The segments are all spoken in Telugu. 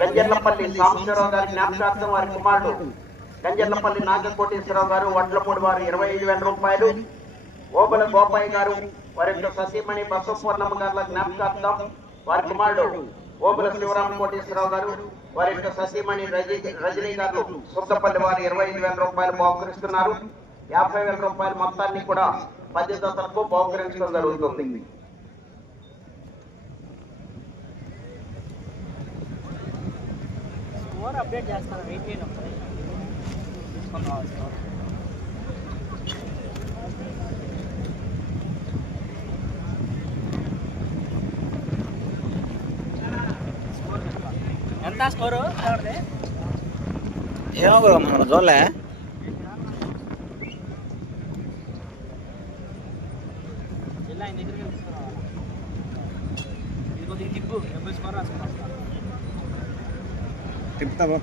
గంజర్లపల్లి సాంబశివరావు గారి జ్ఞాపకార్థం వారి కుమారుడు గంజర్లపల్లి నాగకోటేశ్వరరావు గారు వడ్లపూడి వారు ఇరవై ఐదు వేల రూపాయలు. ఓబల గోపాయి గారు వారి యొక్క సతీమణి బసవపూర్ణమ్మ గారుల జ్ఞాపకార్థం వారి కుమారుడు ఓబల శివరామ కోటేశ్వరరావు గారు వారి యొక్క సతీమణి రజీ రజనీ గారు సుద్దపల్లి వారు ఇరవై ఐదు వేల రూపాయలు బహుకరిస్తున్నారు. యాభై వేల రూపాయల మొత్తాన్ని కూడా బాధ్యతలకు బహుకరించడం జరుగుతుంది. స్కోర్ అప్డేట్ చేస్తాను వెయిట్ చేయను ఒకసారి తీసుకొని ఎంత స్కోరు? ఏమో బ్రో మనం చూడలే తిప్పుతా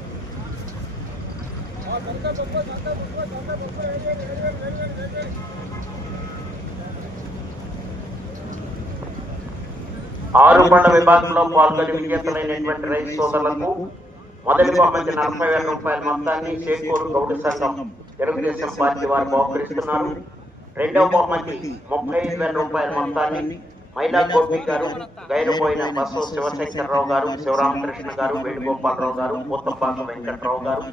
ఆరు బండ విభాగంలో పాల్గొని విజేతలైనటువంటి రైతు సోదరులకు మొదటి బహుమతి నలభై వేల రూపాయల మొత్తాన్ని చేకూరు గౌడ సంఘం. తెలుగుదేశం పార్టీ వారు బహుకరిస్తున్నారు. రెండవ బహుమతి ముప్పై ఐదు వేల రూపాయల మొత్తాన్ని మైలా గోపి గారు గైరుపోయిన బస్సు శివశంకరరావు గారు శివరామకృష్ణ గారు వేణుగోపాలరావు గారు పూతపాక వెంకట్రావు గారు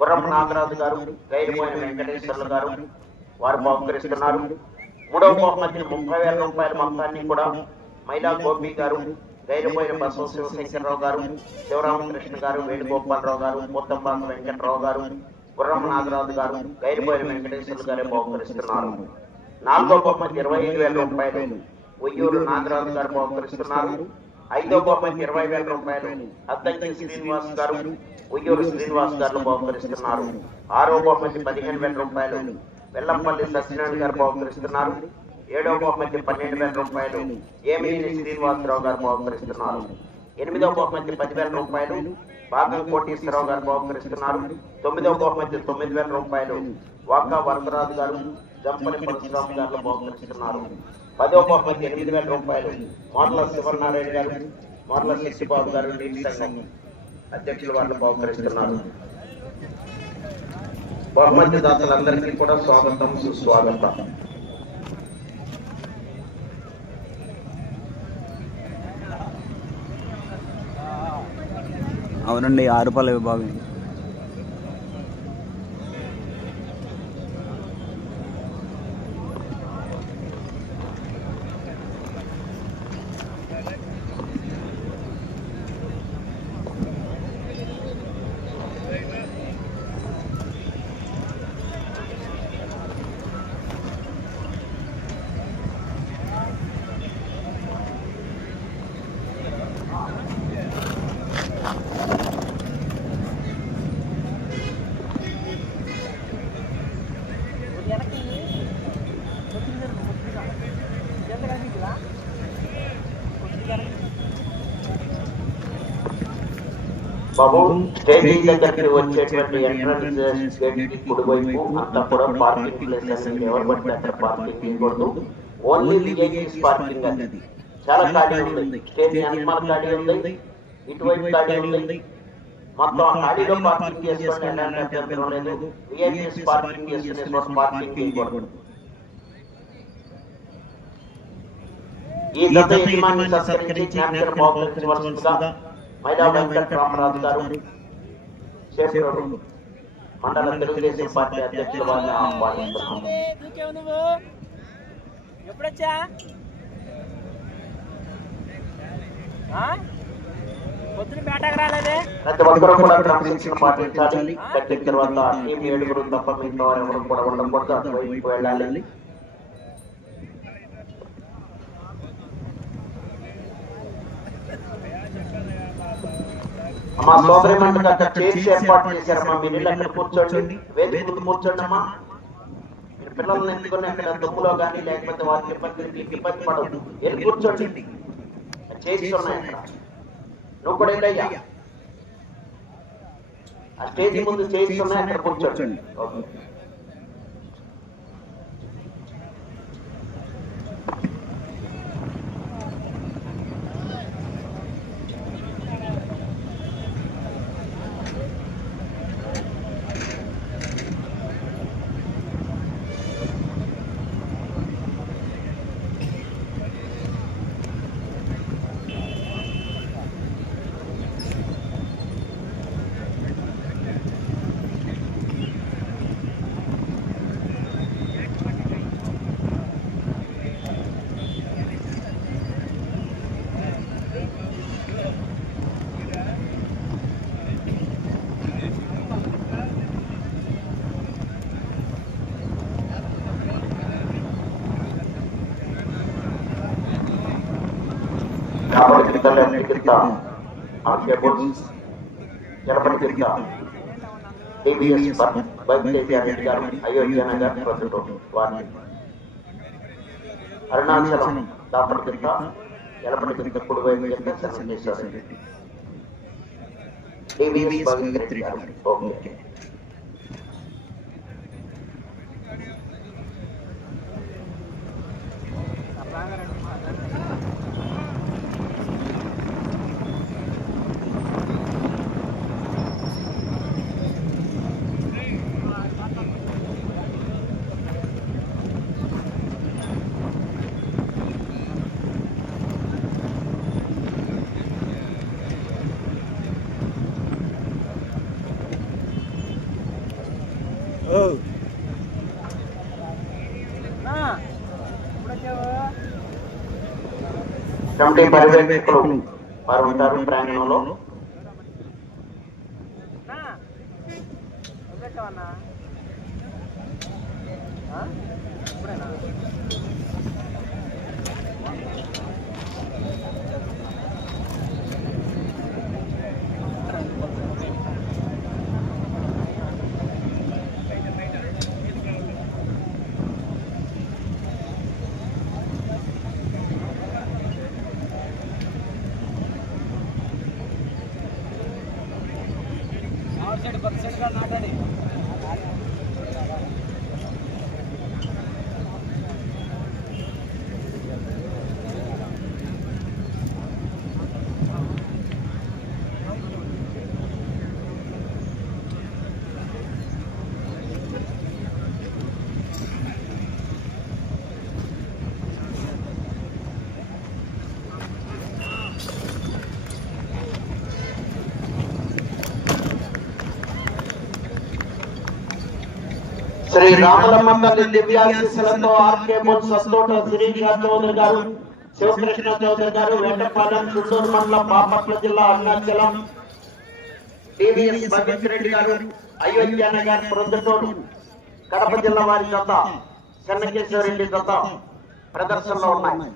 గుర్రం నాగరాజు గారు గైరుపోయిన వెంకటేశ్వర్లు గారు వారు బహుకరిస్తున్నారు. మూడవ బహుమతిని ముప్పై వేల రూపాయల మొత్తాన్ని కూడా మైలా గోపి గారు గైరుపోయిన బసవ శివశంకరరావు గారు శివరామకృష్ణ గారు వేణుగోపాలరావు గారు ముత్తపాక వెంకట్రావు గారు గుర్రం నాగరాజు గారు గైరుపోయిన వెంకటేశ్వర్లు గారే బహుకరిస్తున్నారు. నాలుగో బహుమతి ఇరవై ఐదు వేల రూపాయలు. ఉయ్యూరు నాగరాజు గారు బహుకరిస్తున్నారు. ఐదో బహుమతి ఇరవై వేల రూపాయలు అద్దంకి శ్రీనివాస్ గారు ఉయ్యూరు శ్రీనివాస్ గారు బహుకరిస్తున్నారు. ఆరో బహుమతి పదిహేను వేల రూపాయలు వెల్లంపల్లి సత్యనారాయణ గారు బహుకరిస్తున్నారు. ఏడో బహుమతి పన్నెండు వేల రూపాయలు ఏమిని శ్రీనివాసరావు గారు బహుకరిస్తున్నారు. ఎనిమిదో బహుమతి పదివేల రూపాయలు భాగం కోటీశ్వరరావు గారు బహుకరిస్తున్నారు. తొమ్మిదవ బహుమతి తొమ్మిది వేల రూపాయలు వాకా వరదరాజు గారు జంపని పరశురాము గారు బహుకరిస్తున్నారు. పదో పది ఎనిమిది వేల రూపాయలు. మోర్ల శివనారాయణ గారు మోర్ల శశిబాబు గారు నీటి సంఘం అధ్యక్షులు వాళ్ళు బహుకరిస్తున్నారు. బహుమతి దాతలందరికీ కూడా స్వాగతం సుస్వాగతం. అవునండి ఆరుపల్లె విభాగం. బాబు స్టేజ్ దగ్గరికి వచ్చేటువంటి ఎంట్రన్స్ గేట్కి కుడివైపు అంతా కూడా పార్కింగ్ ప్లేసెస్ ఎవరు పడితే అక్కడ పార్కింగ్ చేయకూడదు ఓన్లీ విఐపీస్ పార్కింగ్ అది చాలా ఖాళీ ఉంది. స్టేజ్ వెనకాల ఖాళీ ఉంది ఇటువైపు ఖాళీ ఉంది. మొత్తం ఆ ఖాళీలో పార్కింగ్ చేసుకోండి ఎలాంటి అభ్యంతరం లేదు. విఐపీస్ పార్కింగ్ చేసుకునే చోట పార్కింగ్ చేయకూడదు ఈ గత యజమాని సత్కరించి జ్ఞాపకం బహుకరించవలసిందిగా మైదా వెంకట రామరాజు గారు చేపూరు మండల తెలుగుదేశం పార్టీ అధ్యక్షుల వారిని ఆహ్వానిస్తున్నాం ఎప్పుడొచ్చా? ఆ? పొద్దున బేటకు రాలేదే? ప్రతి ఒక్కరూ కూడా క్రమశిక్షణ పాటించాలి కట్టిన తర్వాత టీం ఏడుగురు తప్ప మిగతా వారు ఎవరు కూడా ఉండకూడదు వెళ్ళాలి. అమ్మా సోదరి మండలి అక్కడ చైర్స్ ఏర్పాటు చేశారమ్మా మీరు వెళ్ళి అక్కడ కూర్చోండి. వేదిక ముందు కూర్చోండి అమ్మా. మీరు పిల్లల్ని ఎత్తుకొని అక్కడ దుమ్ములో కానీ లేకపోతే వారికి ఇబ్బంది మీకు ఇబ్బంది పడదు. వెళ్ళి కూర్చోండి. చైర్స్ ఉన్నాయి అక్కడ. నువ్వు కూడా వెళ్ళయ్యా. ఆ స్టేజ్ ముందు చైర్స్ ఉన్నాయి అక్కడ కూర్చోండి. ఓకే. చింత ఆర్కే బుల్స్ ఎలపటి చింత టీవీఎస్ బైక్ రెడ్డి గారు అయోధ్య నగర్ ప్రొద్దుటూరు వారిని అరుణాచలం దాపటి కుడివైపు రెడ్డి గారు ఓకే కమిటీ పర్యవేక్షకులు వారు ఉంటారు ప్రాంగణంలో సైడ్ రామలమ్మ తల్లి దివ్యాశీస్సులతో ఆర్కే బోన్ సస్తోట శిరీష చౌదరి గారు శివకృష్ణ చౌదరి గారు వేటపాలెం చుట్టూరు మండలం బాపట్ల జిల్లా అరుణాచలం. టీవీఎస్ భగత్ రెడ్డి గారు అయోధ్య నగర్ ప్రొద్దుటూరు కడప జిల్లా వారి జత చెన్నకేశ్వరరెడ్డి జత ప్రదర్శనలో ఉన్నాయి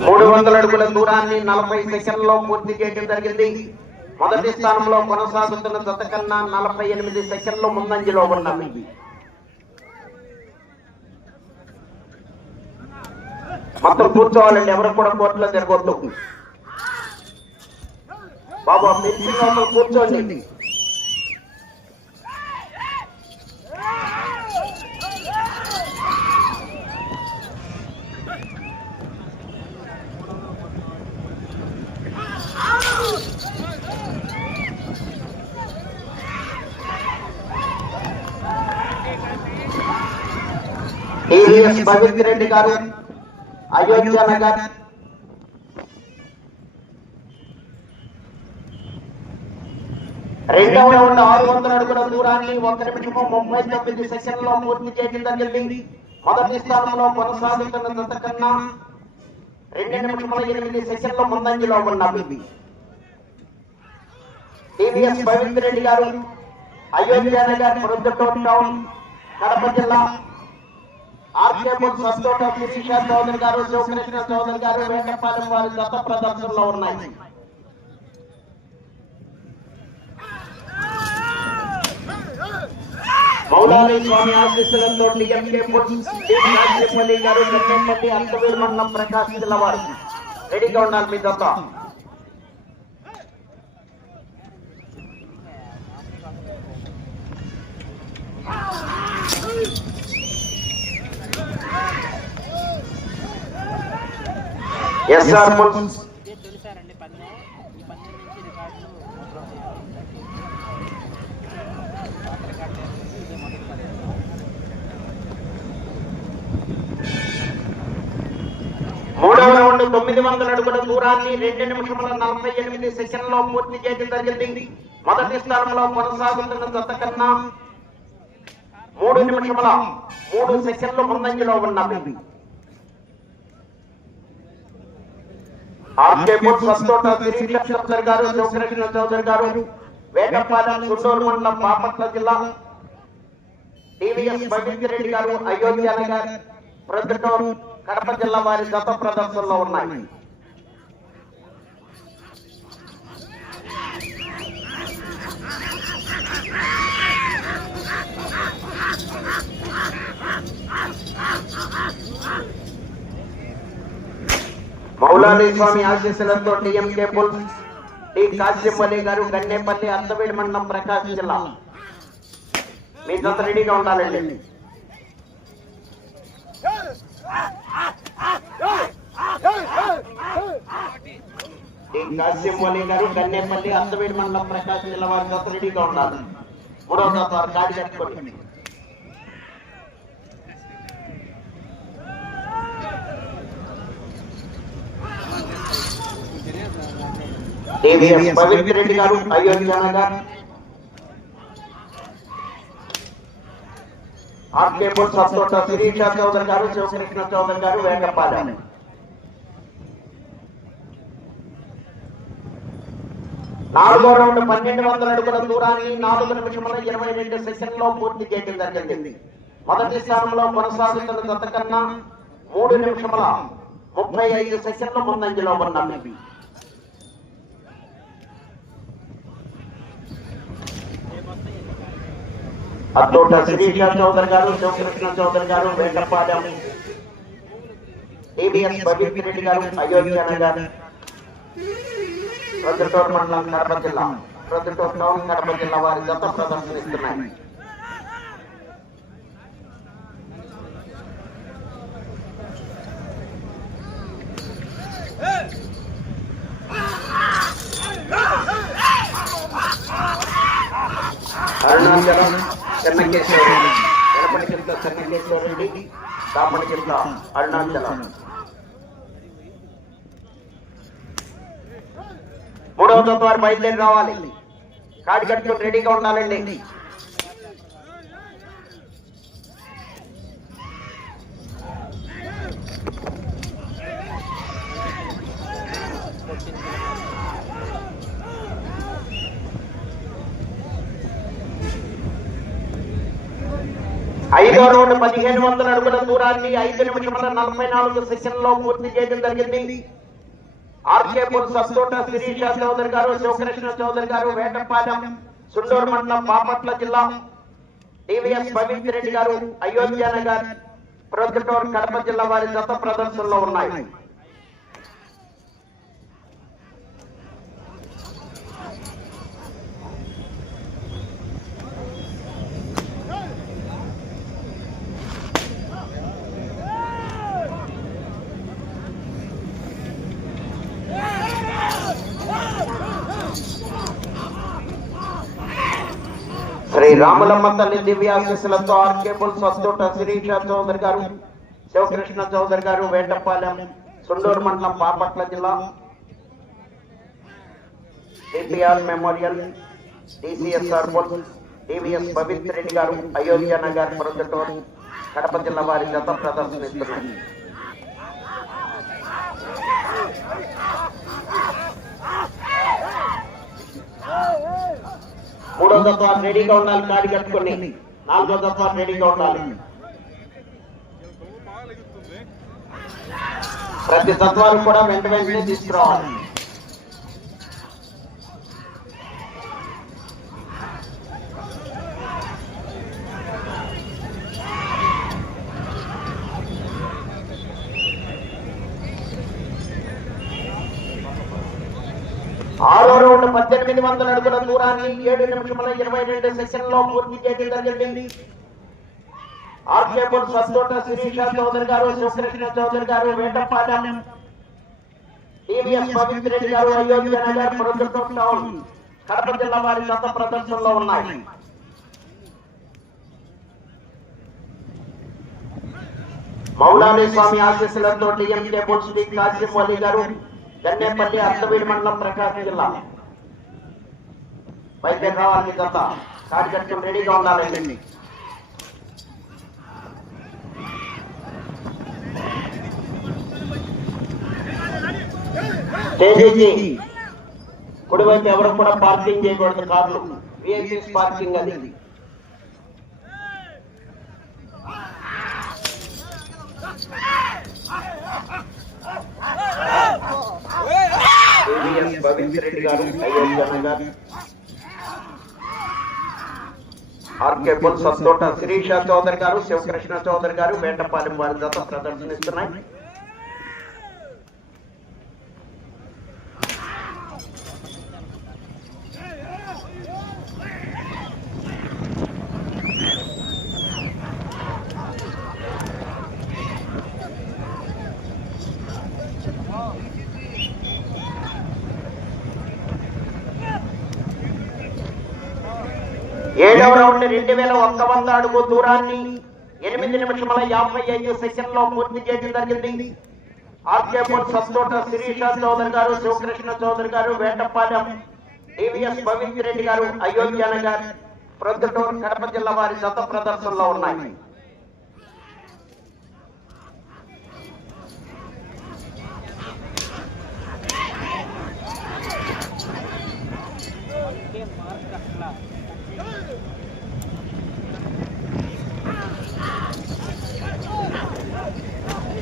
మూడు వందల అడుగుల దూరాన్ని నలభై సెకండ్లో పూర్తి చేయడం జరిగింది. మొదటి స్థానంలో కొనసాగుతున్న జత కన్నా నలభై ఎనిమిది సెకండ్లు ముందంజలో ఉన్నవి మొత్తం కూర్చోవాలండి ఎవరు కూడా కోర్టులో తిరగొద్దు. బాబు మీరు కూర్చోండి. టీవీఎస్ భగత్ రెడ్డి గారు అయోధ్య నగర్ రెండవ రౌండ్ ఆరు వందల అడుగుల దూరాన్ని ఒక నిమిషము ముప్పై తొమ్మిది సెకండ్లో పూర్తి చేయడం జరిగింది. మొదటి స్థానంలో కొనసాగుతున్న జత కన్నా రెండు నిమిషముల ఎనిమిది సెకండ్ల ముందంజలో ఉన్నవి టీవీఎస్ పవిత్ర రెడ్డి గారు అయోధ్య నగర్ ప్రొద్దుటూరు టౌన్ కడప జిల్లా ఆర్కే బుల్ సంతోట శిరీష చౌదరి గారు శివకృష్ణ చౌదరి గారు వేటపాలెం వారి గత ప్రదర్శనలో ఉన్నాయి మౌలాలి స్వామి ఆశీస్సులతో డిఎంకే బుల్స్ డి. రాజేపల్లి గారు గంగంపల్లి అంతవీర్ మండలం ప్రకాశం జిల్లా వారు రెడీగా ఉండాలి మీ దత్త మూడవ రౌండ్ తొమ్మిది వందల అడుగుల దూరాన్ని రెండు నిమిషముల నలభై ఎనిమిది సెకండ్లో పూర్తి చేయడం జరిగింది మొదటి స్థానంలో కొనసాగుతున్న జత కన్నా మూడు నిమిషముల మూడు సెకండ్లు ముందంజలో ఉన్నవి ఆర్కే బుల్ సస్తోట శిరీష చౌదరి గారు శివకృష్ణ చౌదరి గారు వేటపాలెం సుండూరు మండలం బాపట్ల జిల్లా టీవీఎస్ పవిత్ర రెడ్డి గారు అయోధ్య నగర్ ప్రొద్దుటూరు కడప జిల్లా వారి గత ప్రదర్శనలో ఉన్నాయి. మౌలాలి స్వామి ఆశీస్సులతో టీఎంకే బుల్. టి కాసిం గారు గన్నేపల్లి అత్తవేడి మండలం ప్రకాశం జిల్లా. మీ జత రెడీగా ఉండాలండి. టి గారు గన్నేపల్లి అత్తవేడి మండలం ప్రకాశం జిల్లా వారి జత రెడీగా ఉండాలి. మూడవ జత కాడి కట్టుకోండి టీవీఎస్ పవిత్ర రెడ్డి గారు అయోధ్య నగర్ ఆర్కేబుల్ సత్తోట శిరీష చౌదరి గారు శివకృష్ణ చౌదరి గారు వేగపాలెం నాలుగో రౌండ్ పన్నెండు వందల అడుగుల దూరాన్ని నాలుగు నిమిషముల ఇరవై రెండు సెకండ్లో పూర్తి చేయడం జరిగింది. మొదటి స్థానంలో కొనసాగుతున్న జత కన్నా మూడు నిమిషముల ముప్పై ఐదు సెకండ్ల ముందంజలో ఉన్నవి. అత్తోట శిరీష చౌదరి గారు శివకృష్ణ చౌదరి గారు వేటపాలెం టీవీఎస్ పవిత్ర రెడ్డి గారు అయోధ్య నగర్ ప్రొద్దుటూరు మండలం కడప జిల్లా ప్రొద్దుటూరు టౌన్ కడప జిల్లా వారి గత ప్రదర్శనిస్తున్నాయి. అరుణాచలం చెన్నకేశ్వర ఎడపటి కింద చెన్నకేశ్వర రెడ్డి దాపటి కింద అరుణాచలం. మూడవ జత వారు బయలుదేరి రావాలి. కాడి కట్టుకుని రెడీగా ఉండాలండి. ఐదో రౌండ్ పదిహేను వందల అడుగుల దూరాన్ని ఐదు నిమిషముల నలభై నాలుగు సెకండ్లో పూర్తి చేయడం జరిగింది. ఆర్కే పుల్ సత్తోట శిరీష చౌదరి గారు శివకృష్ణ చౌదరి గారు వేటపాలెం సుండూరు మండలం బాపట్ల జిల్లా టీవీఎస్ పవిత్ర రెడ్డి గారు అయోధ్య నగర్ ప్రొద్దుటూరు కడప జిల్లా వారి జత ప్రదర్శనలో ఉన్నాయి శ్రీ రాములమ్మ తల్లి దివ్యాశీస్సులతో ఆర్కేబుల్ సత్తోట శిరీష చౌదరి గారు శివకృష్ణ చౌదరి గారు వేటపాలెం సుండూరు మండలం బాపట్ల జిల్లా DPR memorial DCSR bull TVS Pavitra Reddy గారు అయోధ్య నగర్ ప్రొద్దుటూరు కడప జిల్లా వారి జత ప్రదర్శనిస్తున్నారు మూడో దఫా రెడీగా ఉండాలి కాడి కట్టుకొని నాలుగో దఫా రెడీగా ఉండాలి. ప్రతి తత్వాలు కూడా వెంట వెంటనే తీసుకురావాలి. ఆరో రౌండ్ పద్దెనిమిది వందల అడుగుల దూరాన్ని ఏడు నిమిషముల ఇరవై రెండు సెషన్లో పూర్తి చేయడం జరిగింది. ఆర్కేపుల్ సత్తోట శిరీష చౌదరి గారు శివకృష్ణ చౌదరి గారు వేటపాలెం టీవీఎస్ పవిత్ర రెడ్డి గారు అయోధ్య నగర్ ప్రొద్దుటూరు టౌన్ కడప జిల్లా వారి గత ప్రదర్శనలో ఉన్నాయి. మౌలాలి స్వామి ఆశీస్సులతో టీఎంకే బోర్డు శ్రీ కాసిం గారు గన్నేపల్లి అత్తవీడి మండలం ప్రకాశం జిల్లా. పైకి రావాలి మీ జత కట్టుకుని రెడీగా ఉండాలండి తేజీ కుడివైపు ఎవరు కూడా పార్కింగ్ చేయకూడదు కార్లు. విఐపీస్ పార్కింగ్ అది. రెడ్డి గారు. ఆర్కే పుల్ సత్తోట శిరీష చౌదరి గారు శివకృష్ణ చౌదరి గారు వేటపాలెం వారి జత ప్రదర్శనిస్తున్నాయి. ఏడవ రౌండ్ రెండు వేల ఒక్క వంద అడుగు దూరాన్ని ఎనిమిది నిమిషముల యాభై ఐదు సెకండ్లో పూర్తి చేయడం జరిగింది. ఆర్కేపూర్ సంతోట శిరీష చౌదరి గారు శివకృష్ణ చౌదరి గారు వేటపాలెం డివిఎస్ పవిత్ర రెడ్డి గారు అయోధ్య గారు ప్రొద్దుటూరు కడప జిల్లా వారి శత ప్రదర్శనలో ఉన్నాయి.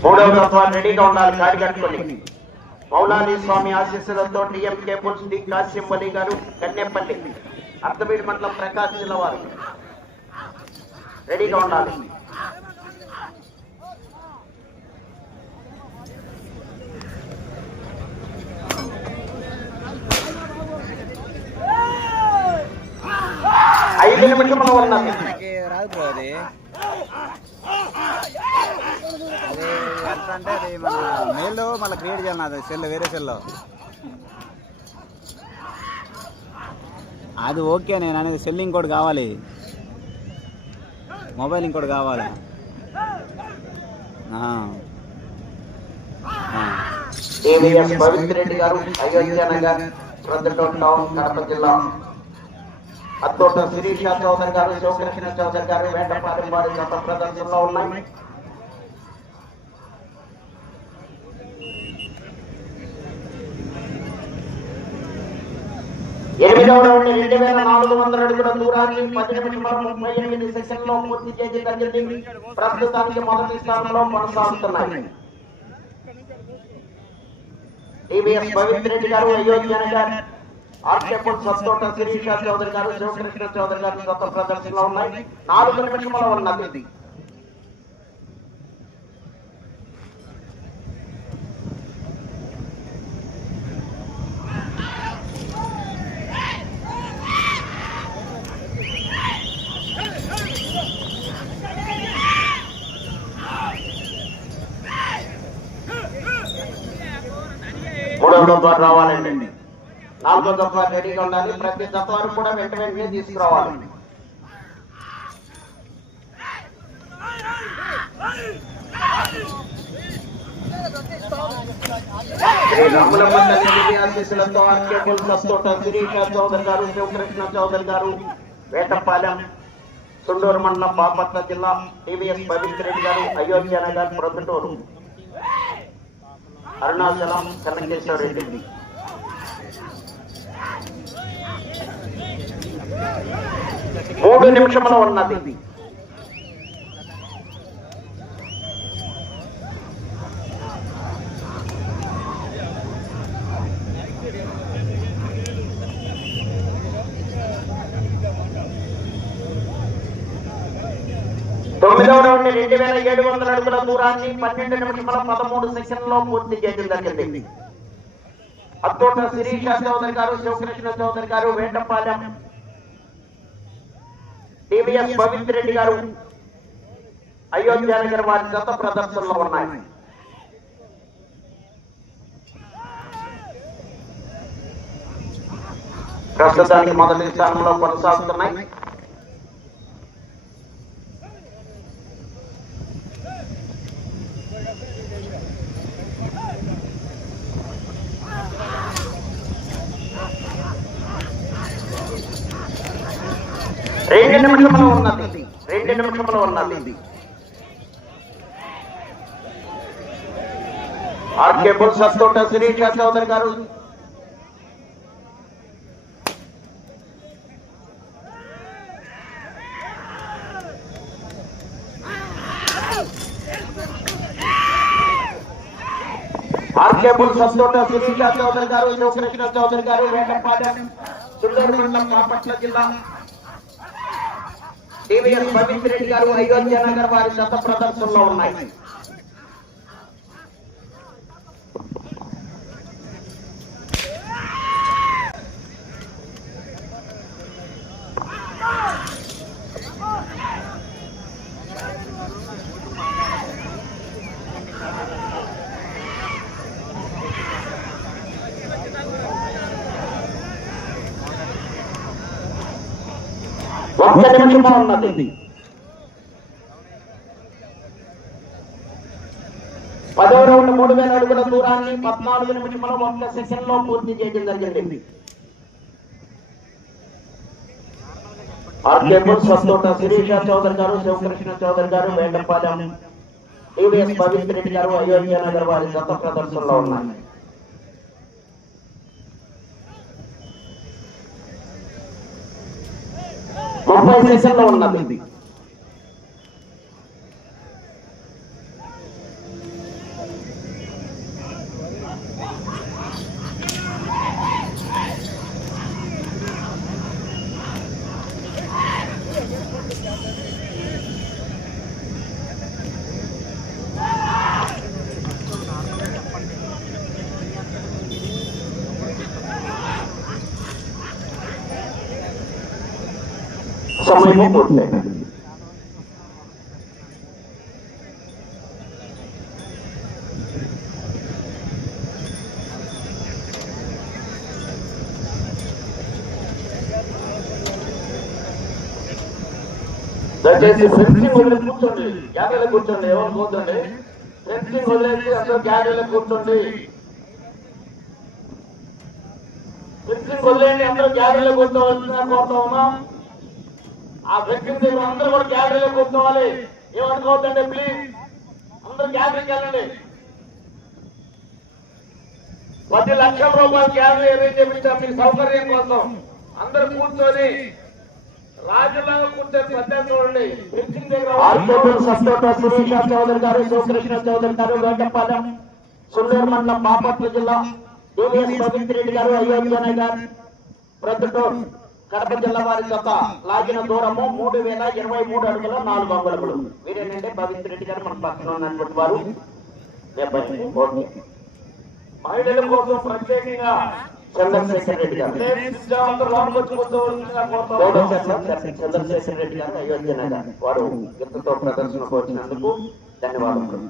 మూడవ తత్వాలు రెడీగా ఉండాలి కాడి కట్టుకొని. మౌలాలి స్వామి ఆశీస్సులతో డిఎం కేబుల్స్ డి కాసిం గారు కన్నేపల్లి అర్థమీడి మండలం ప్రకాశ్ జిల్లా వారు. రెడీగా ఉండాలి. ఐదు నిమిషములు ఉన్నది. రాదు అది ఎంత అంటే అది మన మెయిల్లో మళ్ళీ క్రియేట్ చేయాలి అది సెల్ వేరే సెల్లో. అది ఓకే నేను అనేది సెల్ ఇంకోటి కావాలి. మొబైల్ ఇంకోటి కావాలి. పవిత్ర రెడ్డి గారు అయోధ్య నగర్ టౌన్ కడప జిల్లా. అత్తోట శిరీష చౌదరి గారు శివకృష్ణ చౌదరి గారు వేటపాలెం వారి గత ప్రదర్శనలో ఉన్నాయి. ఎనిమిదవ రౌండ్ రెండు వేల నాలుగు వందల అడుగుల దూరాన్ని పది నిమిషముల ముప్పై ఎనిమిది సెషన్లో పూర్తి చేయడం జరిగింది ప్రస్తుతానికి మొదటి స్థానంలో కొనసాగుతున్నాయి. టీవీఎస్ పవిత్ర రెడ్డి గారు అయోధ్య గారు ఆర్కేపుల్ సత్తోట శిరీష చౌదరి గారు శివకృష్ణ చౌదరి గారు గత ప్రదర్శనలో ఉన్నాయి. నాలుగు నిమిషంలో ఉన్నది. దఫా రావాలండి నాలుగో దఫా రెడీగా ఉండాలి. ప్రతి దఫాను కూడా వెంట వెంటనే తీసుకురావాలి. శ్రీ రాములమ్మ తల్లి ఆశీస్సులతో శిరీష చౌదరి గారు శివకృష్ణ చౌదరి గారు వేటపాలెం సుండూరు మండలం బాపట్ల జిల్లా టీవీఎస్ పవిత్ర రెడ్డి గారు అయోధ్య నగర్ ప్రొద్దుటూరు. అరుణాచలం కనకేశ్వర రెడ్డి. మూడు నిమిషముల ఉన్నది. రెండు వేల ఏడు వందల అడుగుల దూరాన్ని పన్నెండు నిమిషముల పదమూడు సెకండ్లో పూర్తి చేయడం జరిగింది. అత్తోట శిరీష చౌదరి గారు శివకృష్ణ చౌదరి గారు వేటపాలెం టీవీఎస్ పవిత్ర రెడ్డి గారు అయోధ్య నగర్ వారి గత ప్రదర్శనలో ఉన్నాయి. ప్రస్తుతానికి మొదటి స్థానంలో కొనసాగుతున్నాయి నిమిషంలో ఉన్నది రెండు నిమిషంలో ఉన్నది ఆర్కే బుల్ సత్తోట శిరీష చౌదరి గారు ఆర్కే బుల్ సత్తోట శిరీష చౌదరి గారు శివకృష్ణ చౌదరి గారు వేటపాలెం సుల్లూరు మండలం బాపట్ల జిల్లా. టీవీఎస్ పవిత్ర రెడ్డి గారు అయోధ్య నగర్ వారి గత ప్రదర్శనలో ఉన్నాయి. ఒక్క నిమిషం ఉన్నది పదవ రౌండ్ మూడు వేల అడుగుల దూరాన్ని పద్నాలుగు నిమిషంలో ఒక్క సెకండ్లో పూర్తి చేయడం జరిగింది ఆర్కేపూర్ స్వస్థోట శిరీష చౌదరి గారు శివకృష్ణ చౌదరి గారు వేటపాలెం టీవీఎస్ పవిత్ర రెడ్డి గారు అయోధ్య నగర్ వారి గత ప్రదర్శనలో ఉన్నాయి ముప్పై ఉన్నది. సమయం పూర్తయింది దయచేసి ఫెన్సింగ్ వదిలేసి కూర్చోండి. గ్యాలరీలో కూర్చోండి. ఎవరు కూర్చోండి? ఫెన్సింగ్ వదిలేసి అందరూ గ్యాలరీలో కూర్చోండి. ఫెన్సింగ్ వదిలేయండి. అందరూ గ్యాలరీలో కూర్చోవలసిన కోరుతా ఉన్నాం ఆ దగ్గర అందరూ కూడా గ్యాలరీలో కూర్చోవాలి. ఏమనుకోవద్దండి ప్లీజ్ అందరూ గ్యాలరీకి వెళ్ళండి. పది లక్షల రూపాయలు గ్యాలరీ అరేంజ్ చేయించాం మీ సౌకర్యం కోసం. అందరూ కూర్చొని రాజులాగా కూర్చొని చూడండి. సురేష చౌదరి గారు శివకృష్ణ చౌదరి గారు వేటపాలెం సుల్లూరు మండలం బాపట్ల జిల్లా డివిఎస్ గారు అయోధ్య ప్రొద్దుటూరు. కడప జిల్లా వారి జత లాగిన దూరము మూడు వేల ఇరవై మూడు అడుగుల నాలుగు అంగుళములు. వీరేనంటే పవిత్ర రెడ్డి గారు మన పక్కన ఉన్నటువంటి వారు. మహిళల కోసం ప్రత్యేకంగా చంద్రశేఖర్ రెడ్డి గారు. చంద్రశేఖర్ రెడ్డి గారు అయోధ్య వారు గిత్తతో ప్రదర్శనకు వచ్చినందుకు ధన్యవాదాలు